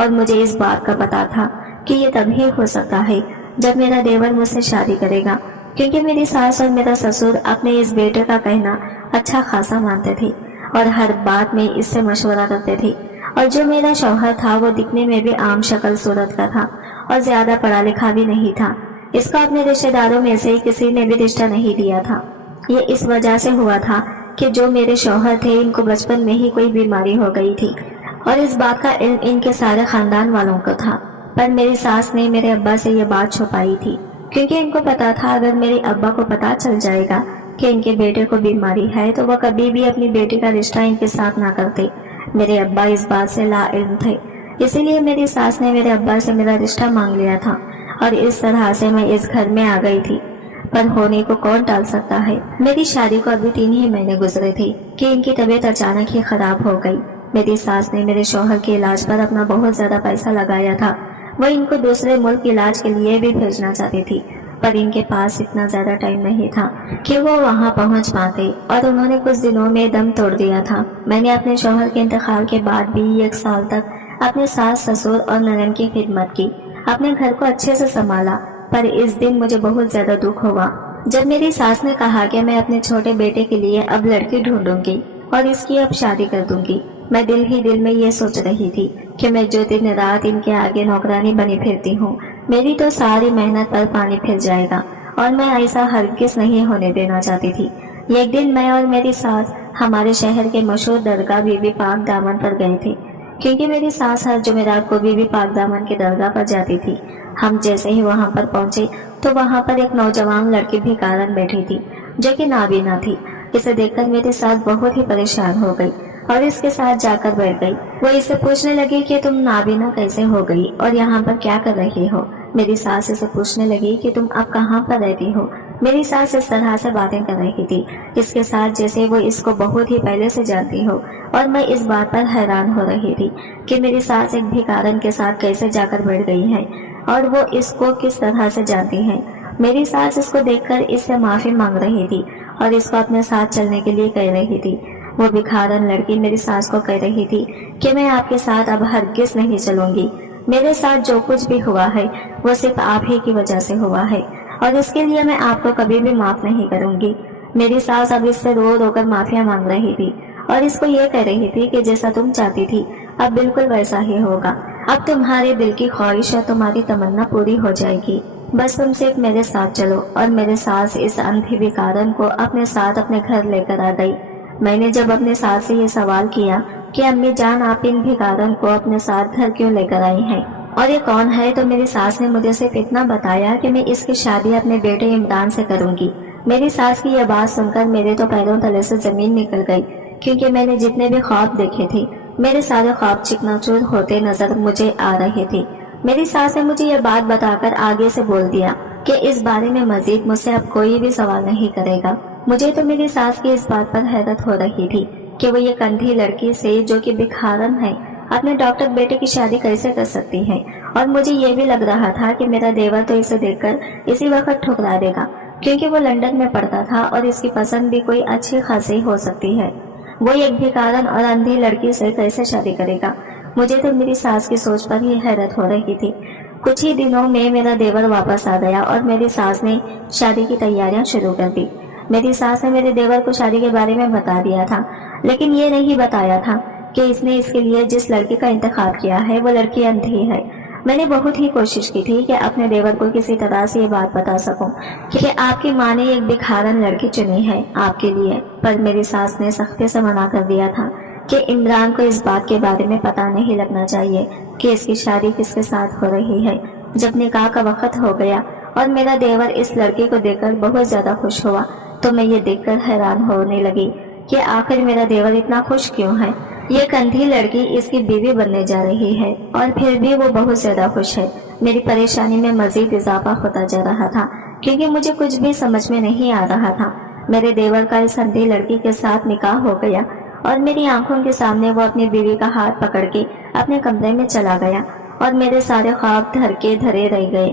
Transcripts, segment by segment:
اور مجھے اس بات کا پتا تھا کہ یہ تبھی ہو سکتا ہے جب میرا دیور مجھ سے شادی کرے گا، کیونکہ میری ساس اور میرا سسر اپنے اس بیٹے کا کہنا اچھا خاصا مانتے تھے اور ہر بات میں اس سے مشورہ کرتے تھے۔ اور جو میرا شوہر تھا وہ دکھنے میں بھی عام شکل صورت کا تھا اور زیادہ پڑھا لکھا بھی نہیں تھا۔ اس کو اپنے رشتہ داروں میں سے کسی نے بھی رشتہ نہیں دیا تھا۔ یہ اس وجہ سے ہوا تھا کہ جو میرے شوہر تھے ان کو بچپن میں ہی کوئی بیماری ہو گئی تھی اور اس بات کا علم ان کے سارے خاندان والوں کو تھا، پر میری ساس نے میرے ابا سے یہ بات چھپائی تھی، کیونکہ ان کو پتا تھا اگر میرے ابا کو پتا چل جائے گا کہ ان کے بیٹے کو بیماری ہے تو وہ کبھی بھی اپنی بیٹی کا رشتہ ان کے ساتھ نہ کرتے۔ میرے ابا اس بات سے لا علم تھے، اسی لیے میری ساس نے میرے ابا سے میرا رشتہ مانگ لیا تھا اور اس طرح سے میں اس گھر میں آ گئی تھی، پر ہونے کو کون ٹال سکتا ہے۔ میری شادی کو ابھی 3 ہی مہینے گزرے تھے کہ ان کی طبیعت اچانک ہی خراب ہو گئی۔ میری ساس نے میرے شوہر کے علاج پر اپنا بہت زیادہ پیسہ لگایا تھا، وہ ان کو دوسرے ملک علاج کے لیے بھی بھیجنا چاہتی تھی، پر ان کے پاس اتنا زیادہ ٹائم نہیں تھا کہ وہ وہاں پہنچ پاتے اور انہوں نے کچھ دنوں میں دم توڑ دیا تھا۔ میں نے اپنے شوہر کے انتقال کے بعد بھی 1 سال تک اپنے ساس سسر اور ننند کی خدمت کی، اپنے گھر کو اچھے سے سنبھالا، پر اس دن مجھے بہت زیادہ دکھ ہوا جب میری ساس نے کہا کہ میں اپنے چھوٹے بیٹے کے لیے اب لڑکی ڈھونڈوں گی اور اس کی اب شادی کر دوں گی۔ میں دل ہی دل میں یہ سوچ رہی تھی کہ میں جو دن رات ان کے آگے نوکرانی بنی پھرتی ہوں، میری تو ساری محنت پر پانی پھر جائے گا اور میں ایسا ہرگز نہیں ہونے دینا چاہتی تھی۔ ایک دن میں اور میری ساس ہمارے شہر کے مشہور درگاہ بی بی پاک دامن پر گئے تھے، کیونکہ میری ساس ہر جمعرات کو بی بی پاک دامن کے درگاہ پر جاتی تھی۔ ہم جیسے ہی وہاں پر پہنچے تو وہاں پر ایک نوجوان لڑکی بھکارن بیٹھی تھی جو کہ نابینا تھی۔ اسے دیکھ کر میری ساس بہت ہی پریشان ہو گئی اور اس کے ساتھ جا کر بیٹھ گئی۔ وہ اسے پوچھنے لگی کہ تم نابینا کیسے ہو گئی اور یہاں پر کیا کر رہی ہو؟ میری ساس اسے پوچھنے لگی کہ تم اب کہاں پر رہتی ہو؟ میری ساس اس طرح سے باتیں کر رہی تھی اس کے ساتھ جیسے وہ اس کو بہت ہی پہلے سے جانتی ہو، اور میں اس بات پر حیران ہو رہی تھی کہ میری ساس ایک بھکارن کے ساتھ کیسے جا کر بیٹھ گئی ہے اور وہ اس کو کس طرح سے جانتی ہے۔ میری ساس اس کو دیکھ کر اس سے معافی مانگ رہی تھی اور اس کو اپنے ساتھ چلنے کے لیے کہہ رہی تھی۔ وہ بھکارن لڑکی میری ساس کو کہہ رہی تھی کہ میں آپ کے ساتھ اب ہرگز نہیں چلوں گی، میرے ساتھ جو کچھ بھی ہوا ہے وہ صرف آپ ہی کی وجہ سے ہوا ہے اور اس کے لیے میں آپ کو کبھی بھی معاف نہیں کروں گی۔ میری ساس اب اس سے رو رو کر معافیاں مانگ رہی تھی اور اس کو یہ کہہ رہی تھی کہ جیسا تم چاہتی تھی اب بالکل ویسا ہی ہوگا، اب تمہارے دل کی خواہش اور تمہاری تمنا پوری ہو جائے گی، بس تم صرف میرے ساتھ چلو۔ اور میرے ساس اس اندھی بھکارن کو اپنے ساتھ اپنے گھر لے کر آ گئی۔ میں نے جب اپنے ساس سے یہ سوال کیا کہ امی جان آپ ان بھکارن کو اپنے ساتھ گھر کیوں لے کر آئی ہیں اور یہ کون ہے، تو میری ساس نے مجھے صرف اتنا بتایا کہ میں اس کی شادی اپنے بیٹے عمران سے کروں گی۔ میری ساس کی یہ بات سن کر میرے تو پیروں تلے سے زمین نکل گئی، کیونکہ میں نے جتنے بھی خواب دیکھے تھے میرے سارے خواب چکنا چور ہوتے نظر مجھے آ رہے تھے۔ میری ساس نے مجھے یہ بات بتا کر آگے سے بول دیا کہ اس بارے میں مزید مجھ سے اب کوئی بھی سوال نہیں کرے گا۔ مجھے تو میری ساس کی اس بات پر حیرت ہو رہی تھی کہ وہ یہ کندھی لڑکی سے جو کہ بھکارن ہے اپنے ڈاکٹر بیٹے کی شادی کیسے کر سکتی ہے، اور مجھے یہ بھی لگ رہا تھا کہ میرا دیور تو اسے دیکھ کر اسی وقت ٹھکرا دے گا، کیونکہ وہ لندن میں پڑھتا تھا اور اس کی پسند بھی کوئی اچھی خاصی ہو سکتی ہے۔ وہ ایک بھکارن اور اندھی لڑکی سے کیسے شادی کرے گا؟ مجھے تو میری ساس کی سوچ پر ہی حیرت ہو رہی تھی۔ کچھ ہی دنوں میں میرا دیور واپس آ گیا اور میری ساس نے شادی کی تیاریاں شروع کر دی۔ میری ساس نے میرے دیور کو شادی کے بارے میں بتا دیا تھا، لیکن یہ نہیں بتایا تھا کہ اس نے اس کے لیے جس لڑکی کا انتخاب کیا ہے وہ لڑکی اندھی ہے۔ میں نے بہت ہی کوشش کی تھی کہ اپنے دیور کو کسی طرح سے یہ بات بتا سکوں کہ آپ کی ماں نے ایک بھکارن لڑکی چنی ہے آپ کے لیے، پر میری ساس نے سختی سے منع کر دیا تھا کہ عمران کو اس بات کے بارے میں پتہ نہیں لگنا چاہیے کہ اس کی شادی کس کے ساتھ ہو رہی ہے۔ جب نکاح کا وقت ہو گیا اور میرا دیور اس لڑکی کو دیکھ کر بہت زیادہ خوش ہوا تو میں یہ دیکھ کر حیران ہونے لگی کہ آخر میرا دیور اتنا خوش کیوں ہے۔ یہ کندھی لڑکی اس کی بیوی بننے جا رہی ہے اور پھر بھی وہ بہت زیادہ خوش ہے۔ میری پریشانی میں مزید اضافہ ہوتا جا رہا تھا کیونکہ مجھے کچھ بھی سمجھ میں نہیں آ رہا تھا۔ میرے دیور کا اس اندھی لڑکی کے ساتھ نکاح ہو گیا اور میری آنکھوں کے سامنے وہ اپنی بیوی کا ہاتھ پکڑ کے اپنے کمرے میں چلا گیا اور میرے سارے خواب دھر کے دھرے رہ گئے۔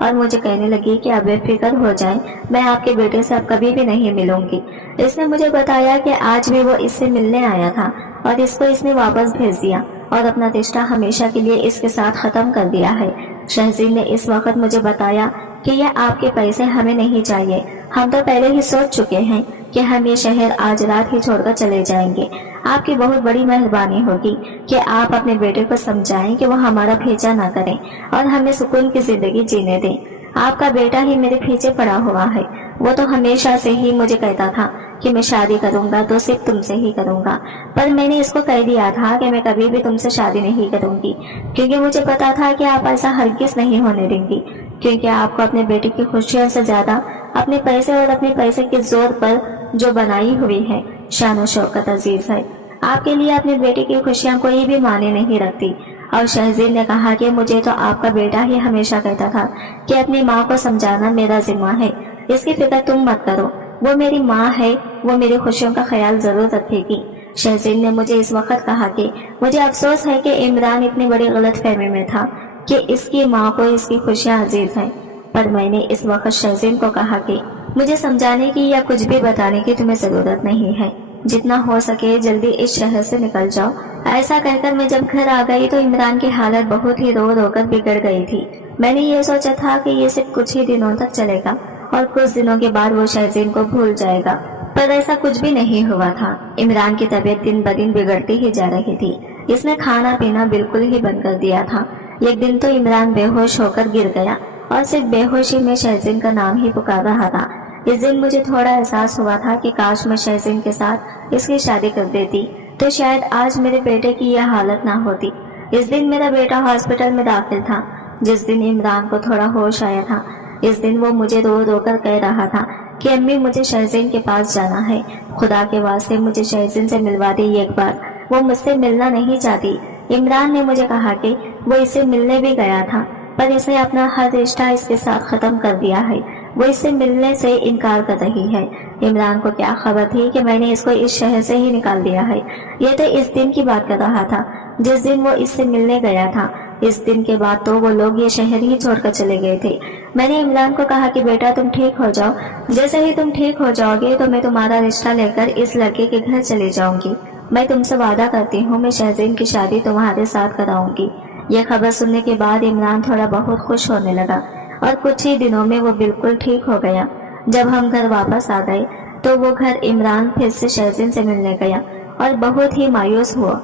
اور مجھے کہنے لگی کہ اب بے فکر ہو جائیں، میں آپ کے بیٹے سے اب کبھی بھی نہیں ملوں گی۔ اس نے مجھے بتایا کہ آج بھی وہ اس سے ملنے آیا تھا اور اس کو اس نے واپس بھیج دیا اور اپنا رشتہ ہمیشہ کے لیے اس کے ساتھ ختم کر دیا ہے۔ شہزین نے اس وقت مجھے بتایا کہ یہ آپ کے پیسے ہمیں نہیں چاہیے، ہم تو پہلے ہی سوچ چکے ہیں کہ ہم یہ شہر آج رات ہی چھوڑ کر چلے جائیں گے۔ آپ کی بہت بڑی مہربانی ہوگی کہ آپ اپنے بیٹے کو سمجھائیں کہ وہ ہمارا پیچھا نہ کریں اور ہمیں سکون کی زندگی جینے دیں۔ آپ کا بیٹا ہی میرے پیچھے پڑا ہوا ہے، وہ تو ہمیشہ سے ہی مجھے کہتا تھا کہ میں شادی کروں گا تو صرف تم سے ہی کروں گا، پر میں نے اس کو کہہ دیا تھا کہ میں کبھی بھی تم سے شادی نہیں کروں گی، کیونکہ مجھے پتا تھا کہ آپ ایسا ہرگز نہیں ہونے دیں گی، کیونکہ آپ کو اپنے بیٹے کی خوشیوں سے زیادہ اپنے پیسے اور اپنے پیسے کے زور پر جو بنائی ہوئی ہے شان و شوکت عزیز ہے۔ آپ کے لیے اپنے بیٹے کی خوشیاں کوئی بھی معنی نہیں رکھتی۔ اور شہزین نے کہا کہ مجھے تو آپ کا بیٹا ہی ہمیشہ کہتا تھا کہ اپنی ماں کو سمجھانا میرا ذمہ ہے، اس کی فکر تم مت کرو، وہ میری ماں ہے، وہ میری خوشیوں کا خیال ضرور رکھے گی۔ شہزین نے مجھے اس وقت کہا کہ مجھے افسوس ہے کہ عمران اتنی بڑی غلط فہمی میں تھا کہ اس کی ماں کو اس کی خوشیاں عزیز ہیں، پر میں نے اس وقت شہزین کو کہا کہ مجھے سمجھانے کی یا کچھ بھی بتانے کی تمہیں ضرورت نہیں ہے، جتنا ہو سکے جلدی اس شہر سے نکل جاؤ۔ ایسا کہہ کر میں جب گھر آ گئی تو عمران کی حالت بہت ہی رو رو کر بگڑ گئی تھی۔ میں نے یہ سوچا تھا کہ یہ صرف کچھ ہی دنوں تک چلے گا اور کچھ دنوں کے بعد وہ شہزین کو بھول جائے گا، پر ایسا کچھ بھی نہیں ہوا تھا۔ عمران کی طبیعت دن بدن بگڑتی ہی جا رہی تھی، اس نے کھانا پینا بالکل ہی بند کر دیا تھا۔ ایک دن تو عمران بے ہوش ہو کر گر گیا اور صرف بے ہوشی میں شہزین کا نام ہی پکار رہا تھا۔ اس دن مجھے تھوڑا احساس ہوا تھا کہ کاش میں شہزین کے ساتھ اس کی شادی کر دیتی تو شاید آج میرے بیٹے کی یہ حالت نہ ہوتی۔ اس دن میرا بیٹا ہاسپٹل میں داخل تھا۔ جس دن عمران کو تھوڑا ہوش آیا تھا، اس دن وہ مجھے رو رو کر کہہ رہا تھا کہ امی مجھے شہزین کے پاس جانا ہے، خدا کے واسطے مجھے شہزین سے ملوا دی ایک بار، وہ مجھ سے ملنا نہیں چاہتی۔ عمران نے مجھے کہا کہ وہ اس سے ملنے بھی گیا تھا، پر اس نے اپنا ہر رشتہ اس کے ساتھ ختم کر دیا ہے، وہ اس سے ملنے سے انکار کر رہی ہے۔ عمران کو کیا خبر تھی کہ میں نے اس کو اس شہر سے ہی نکال دیا ہے۔ یہ تو اس دن کی بات کر رہا تھا جس دن وہ اس سے ملنے گیا تھا۔ اس دن کے بعد تو وہ لوگ یہ شہر ہی چھوڑ کر چلے گئے تھے۔ میں نے عمران کو کہا کہ بیٹا تم ٹھیک ہو جاؤ، جیسے ہی تم ٹھیک ہو جاؤ گے تو میں تمہارا رشتہ لے کر اس لڑکے کے گھر چلے جاؤں گی، میں تم سے وعدہ کرتی ہوں میں شہزین کی شادی تمہارے ساتھ کراؤں گی۔ یہ خبر سننے کے بعد عمران تھوڑا بہت خوش ہونے لگا اور کچھ ہی دنوں میں وہ بالکل ٹھیک ہو گیا۔ جب ہم گھر واپس آ گئے تو وہ گھر عمران پھر سے شہزین سے ملنے گیا اور بہت ہی مایوس ہوا۔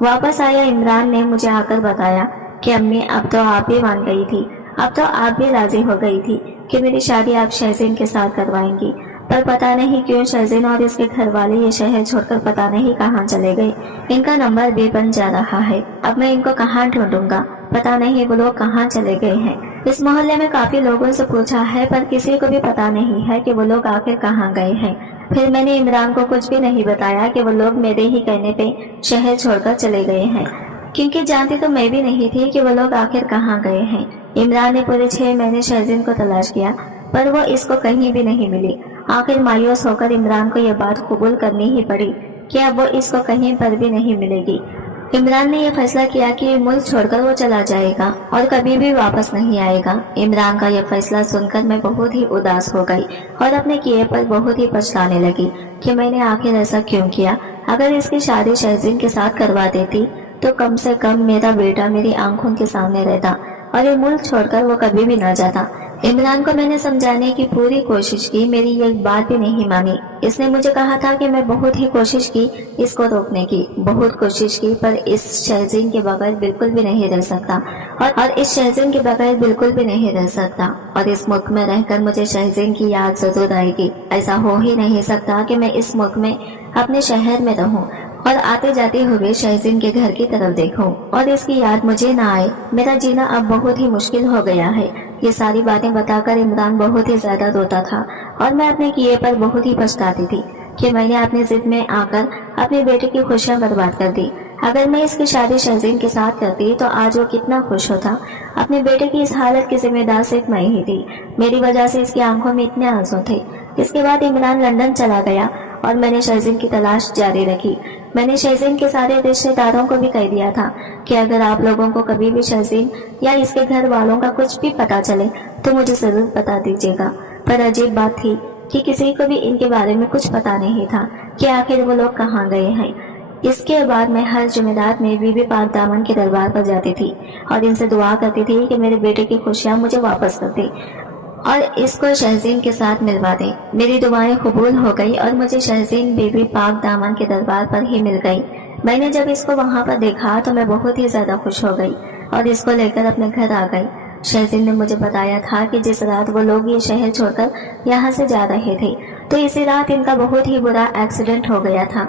واپس آیا عمران نے مجھے آ کر بتایا کہ امی اب تو آپ بھی مان گئی تھی، اب تو آپ بھی راضی ہو گئی تھی کہ میری شادی آپ شہزین کے ساتھ کروائیں گی، پر پتہ نہیں کیوں شہزین اور اس کے گھر والے یہ شہر چھوڑ کر پتہ نہیں کہاں چلے گئے۔ ان کا نمبر بھی بن جا رہا ہے، اب میں ان کو کہاں ڈھونڈوں گا، پتہ نہیں وہ لوگ کہاں چلے گئے ہیں۔ اس محلے میں کافی لوگوں سے پوچھا ہے پر کسی کو بھی پتہ نہیں ہے کہ وہ لوگ آخر کہاں گئے ہیں۔ پھر میں نے عمران کو کچھ بھی نہیں بتایا کہ وہ لوگ میرے ہی کہنے پہ شہر چھوڑ کر چلے گئے ہیں، کیونکہ جانتی تو میں بھی نہیں تھی کہ وہ لوگ آخر کہاں گئے ہیں۔ عمران نے پورے 6 مہینے شہزین کو تلاش کیا پر وہ اس کو کہیں بھی نہیں ملی۔ آخر مایوس ہو کر عمران کو یہ بات قبول کرنی ہی پڑی کہ اب وہ اس کو کہیں پر بھی نہیں ملے گی۔ عمران نے یہ فیصلہ کیا کہ ملک چھوڑ کر وہ چلا جائے گا اور کبھی بھی واپس نہیں آئے گا۔ عمران کا یہ فیصلہ سن کر میں بہت ہی اداس ہو گئی اور اپنے کیے پر بہت ہی پچھتانے لگی کہ میں نے آخر ایسا کیوں کیا۔ اگر اس کی شادی شہزین کے ساتھ کروا دیتی تو کم سے کم میرا بیٹا میری آنکھوں کے سامنے رہتا اور یہ ملک چھوڑ کر وہ کبھی بھی نہ جاتا۔ عمران کو میں نے سمجھانے کی پوری کوشش کی، میری ایک بات بھی نہیں مانی۔ اس نے مجھے کہا تھا کہ میں بہت ہی کوشش کی اس کو روکنے کی، بہت کوشش کی، پر اس شہزین کے بغیر بالکل بھی نہیں رہ سکتا اور اس شہزین کے بغیر بالکل بھی نہیں رہ سکتا، اور اس ملک میں رہ کر مجھے شہزین کی یاد ضرور آئے گی۔ ایسا ہو ہی نہیں سکتا کہ میں اس ملک میں اپنے شہر میں رہوں اور آتے جاتے ہوئے شہزین کے گھر کی طرف دیکھوں اور اس کی یاد مجھے نہ آئے۔ میرا جینا اب بہت ہی مشکل ہو گیا ہے۔ یہ ساری باتیں بتا کر عمران بہت ہی زیادہ روتا تھا اور میں اپنے کیے پر بہت ہی پچھتاتی تھی کہ میں نے اپنی ضد میں آ کر اپنے بیٹے کی خوشیاں برباد کر دی۔ اگر میں اس کی شادی شہزین کے ساتھ کرتی تو آج وہ کتنا خوش ہوتا۔ اپنے بیٹے کی اس حالت کی ذمہ دار صرف میں ہی تھی، میری وجہ سے اس کی آنکھوں میں اتنے آنسو تھے۔ اس کے بعد عمران لندن چلا گیا اور میں نے شہزین کی تلاش جاری رکھی۔ میں نے شہزین کے سارے رشتہ داروں کو بھی کہہ دیا تھا کہ اگر آپ لوگوں کو کبھی بھی شہزین یا اس کے گھر والوں کا کچھ بھی پتہ چلے تو مجھے ضرور بتا دیجیے گا۔ پر عجیب بات تھی کہ کسی کو بھی ان کے بارے میں کچھ پتہ نہیں تھا کہ آخر وہ لوگ کہاں گئے ہیں۔ اس کے بعد میں ہر جمعرات میں بی بی پاک دامن کے دربار پر جاتی تھی اور ان سے دعا کرتی تھی کہ میرے بیٹے کی خوشیاں مجھے واپس کر دیں اور اس کو شہزین کے ساتھ ملوا دیں۔ میری دعائیں قبول ہو گئی اور مجھے شہزین بی بی پاک دامن کے دربار پر ہی مل گئی۔ میں نے جب اس کو وہاں پر دیکھا تو میں بہت ہی زیادہ خوش ہو گئی اور اس کو لے کر اپنے گھر آ گئی۔ شہزین نے مجھے بتایا تھا کہ جس رات وہ لوگ یہ شہر چھوڑ کر یہاں سے جا رہے تھے تو اسی رات ان کا بہت ہی برا ایکسیڈنٹ ہو گیا تھا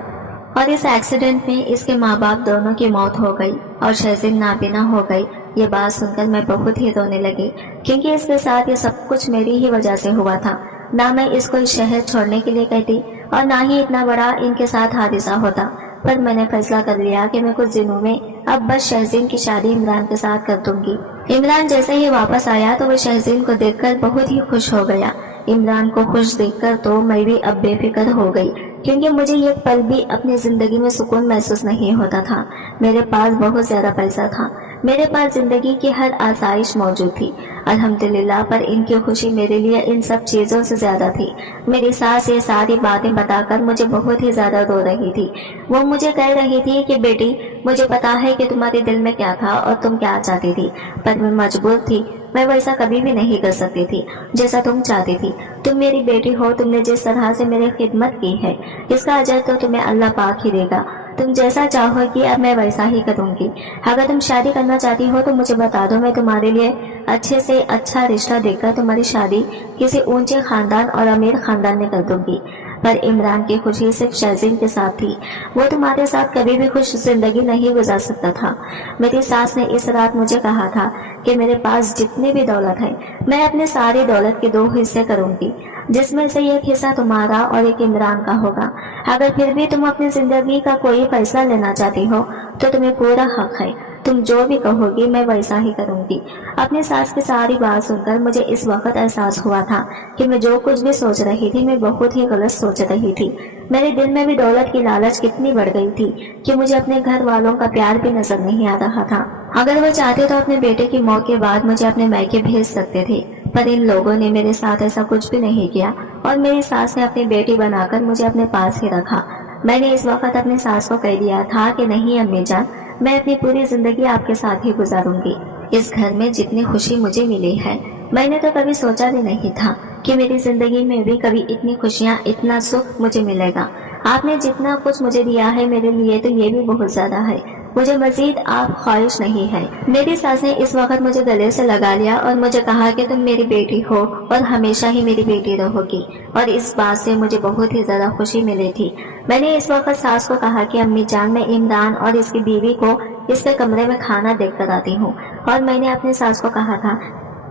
اور اس ایکسیڈنٹ میں اس کے ماں باپ دونوں کی موت ہو گئی اور شہزین نابینا ہو گئی۔ یہ بات سن کر میں بہت ہی رونے لگی کیونکہ اس کے ساتھ یہ سب کچھ میری ہی وجہ سے ہوا تھا۔ نہ میں اس کو اس شہر چھوڑنے کے لیے کہتی اور نہ ہی اتنا بڑا ان کے ساتھ حادثہ ہوتا، پر میں نے فیصلہ کر لیا کہ میں کچھ دنوں میں اب بس شہزین کی شادی عمران کے ساتھ کر دوں گی۔ عمران جیسے ہی واپس آیا تو وہ شہزین کو دیکھ کر بہت ہی خوش ہو گیا۔ عمران کو خوش دیکھ کر تو میں بھی اب بے فکر ہو گئی کیونکہ مجھے یہ پل بھی اپنی زندگی میں سکون محسوس نہیں ہوتا تھا۔ میرے پاس بہت زیادہ پیسہ تھا، میرے پاس زندگی کی ہر آسائش موجود تھی الحمدللہ، پر ان کی خوشی میرے لیے ان سب چیزوں سے زیادہ تھی۔ میری ساس یہ ساری باتیں بتا کر مجھے بہت ہی زیادہ رو رہی تھی۔ وہ مجھے کہہ رہی تھی کہ بیٹی مجھے پتا ہے کہ تمہارے دل میں کیا تھا اور تم کیا چاہتی تھی، پر میں مجبور تھی، میں ویسا کبھی بھی نہیں کر سکتی تھی جیسا تم چاہتی تھی۔ تم میری بیٹی ہو، تم نے جس طرح سے میری خدمت کی ہے اس کا اجر تو تمہیں اللہ پاک ہی دے گا۔ تم جیسا چاہو گی اب میں ویسا ہی کروں گی۔ اگر تم شادی کرنا چاہتی ہو تو مجھے بتا دو، میں تمہارے لیے اچھے سے اچھا رشتہ دیکھ کر تمہاری شادی کسی اونچے خاندان اور امیر خاندان میں کر دوں گی۔ پر عمران کی خوشی صرف شہزین کے ساتھ تھی، وہ تمہارے ساتھ کبھی بھی خوش زندگی نہیں گزار سکتا تھا۔ میری ساس نے اس رات مجھے کہا تھا کہ میرے پاس جتنی بھی دولت ہے میں اپنے ساری دولت کے 2 حصے کروں گی، جس میں سے ایک حصہ تمہارا اور ایک عمران کا ہوگا۔ اگر پھر بھی تم اپنی زندگی کا کوئی فیصلہ لینا چاہتی ہو تو تمہیں پورا حق ہے، تم جو بھی کہو گی میں ویسا ہی کروں گی۔ اپنی ساس کی ساری بات سن کر مجھے اس وقت احساس ہوا تھا کہ میں جو کچھ بھی سوچ رہی تھی میں بہت ہی غلط سوچ رہی تھی۔ میرے دل میں بھی دولت کی لالچ کتنی بڑھ گئی تھی کہ مجھے اپنے گھر والوں کا پیار بھی نظر نہیں آ رہا تھا۔ اگر وہ چاہتے تو اپنے بیٹے کی موت کے بعد مجھے اپنے میکے بھیج سکتے تھے، پر ان لوگوں نے میرے ساتھ ایسا کچھ بھی نہیں کیا اور میری ساس نے اپنی بیٹی بنا کر مجھے اپنے پاس ہی رکھا۔ میں نے اس وقت اپنی ساس کو کہہ دیا تھا کہ نہیں امی جان، میں اپنی پوری زندگی آپ کے ساتھ ہی گزاروں گی۔ اس گھر میں جتنی خوشی مجھے ملی ہے میں نے تو کبھی سوچا بھی نہیں تھا کہ میری زندگی میں بھی کبھی اتنی خوشیاں، اتنا سکھ مجھے ملے گا۔ آپ نے جتنا کچھ مجھے دیا ہے میرے لیے تو یہ بھی بہت زیادہ ہے، مجھے مزید آپ خواہش نہیں ہے۔ میری ساس نے اس وقت مجھے گلے سے لگا لیا اور مجھے کہا کہ تم میری بیٹی ہو اور ہمیشہ ہی میری بیٹی رہو گی، اور اس بات سے مجھے بہت ہی زیادہ خوشی ملی تھی۔ میں نے اس وقت ساس کو کہا کہ امی جان میں عمران اور اس کی بیوی کو اس کے کمرے میں کھانا دیکھ کر آتی ہوں، اور میں نے اپنی ساس کو کہا تھا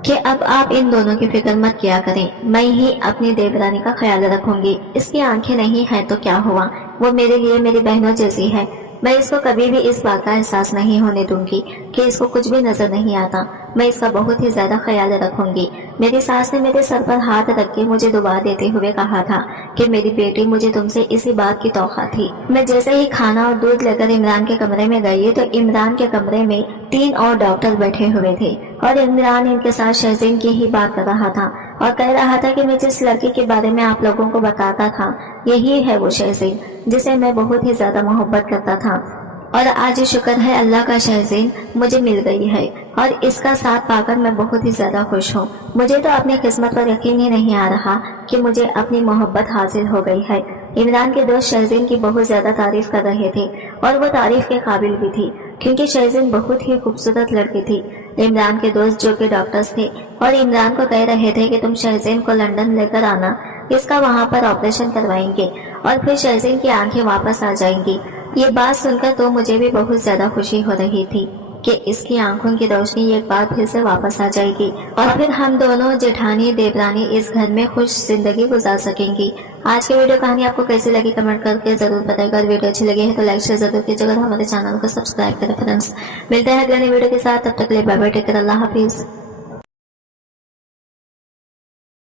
کہ اب آپ ان دونوں کی فکر مت کیا کریں، میں ہی اپنی دیورانی کا خیال رکھوں گی۔ اس کی آنکھیں نہیں ہیں تو کیا ہوا، وہ میرے لیے میری بہنوں جیسی ہے، میں اس کو کبھی بھی اس بات کا احساس نہیں ہونے دوں گی کہ اس کو کچھ بھی نظر نہیں آتا، میں اس کا بہت ہی زیادہ خیال رکھوں گی۔ میری ساس نے میرے سر پر ہاتھ رکھ کے مجھے دعا دیتے ہوئے کہا تھا کہ میری بیٹی مجھے تم سے اسی بات کی توقع تھی۔ میں جیسے ہی کھانا اور دودھ لے کر عمران کے کمرے میں گئی تو عمران کے کمرے میں 3 اور ڈاکٹر بیٹھے ہوئے تھے اور عمران ان کے ساتھ شہزین کی ہی بات کر رہا تھا اور کہہ رہا تھا کہ میں جس لڑکی کے بارے میں آپ لوگوں کو بتاتا تھا یہی ہے وہ شہزین جسے میں بہت ہی زیادہ محبت کرتا تھا، اور آج شکر ہے اللہ کا شہزین مجھے مل گئی ہے اور اس کا ساتھ پا کر میں بہت ہی زیادہ خوش ہوں۔ مجھے تو اپنی قسمت پر یقین ہی نہیں آ رہا کہ مجھے اپنی محبت حاصل ہو گئی ہے۔ عمران کے دوست شہزین کی بہت زیادہ تعریف کر رہے تھے اور وہ تعریف کے قابل بھی تھی کیونکہ شہزین بہت ہی خوبصورت لڑکی تھی۔ عمران کے دوست جو کہ ڈاکٹرز تھے اور عمران کو کہہ رہے تھے کہ تم شہزین کو لندن لے کر آنا، اس کا وہاں پر آپریشن کروائیں گے اور پھر شہزین کی آنکھیں واپس آ جائیں گی۔ یہ بات سن کر تو مجھے بھی بہت زیادہ خوشی ہو رہی تھی کہ اس کی آنکھوں کی روشنی ایک بار پھر سے واپس آ جائے گی اور پھر ہم دونوں جیٹھانی دیورانی اس گھر میں خوش زندگی گزار سکیں گی۔ آج کی ویڈیو کہانی آپ کو کیسی لگی کمنٹ کر کے ضرور بتائیں گا، اگر ویڈیو اچھی لگی ہے تو لائک شیئر ضرور کیجیے گا، ہمارے چینل کو سبسکرائب کریں۔ فرینڈس ملتے ہیں اگلے ویڈیو کے ساتھ، تب تک کے لیے بائے بائے، ٹیک کیئر، اللہ حافظ۔